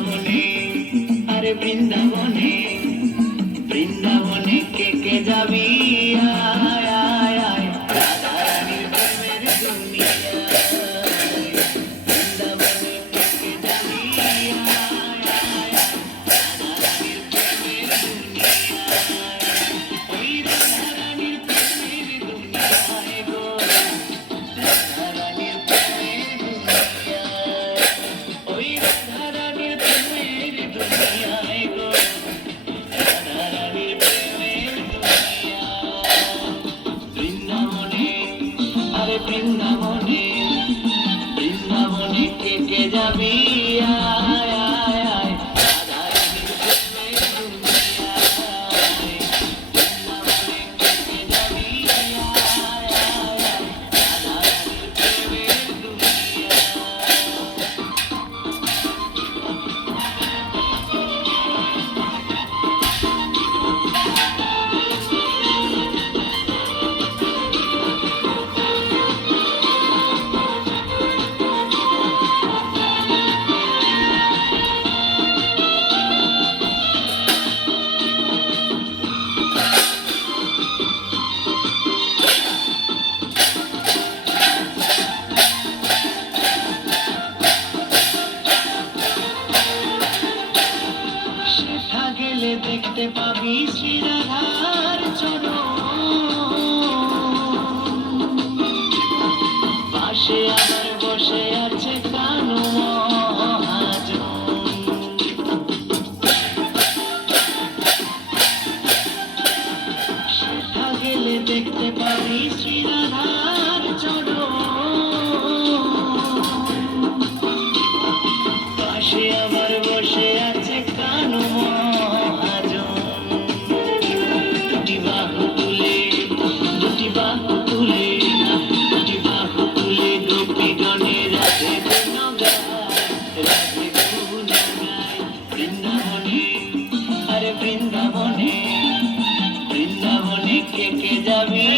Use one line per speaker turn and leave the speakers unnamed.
বৃন্দাবনে আরে বৃন্দাবনে বৃন্দাবনে কে কে যাবি আর de prima moneda. তাকালে দেখতে পাবি শ্রীরাধার চরণ। পাশে আমার বসে আছে কানু দেখতে পাবি শ্রীরাধার বৃন্দাবনে আরে বৃন্দাবনে বৃন্দাবনে কে কে যাবি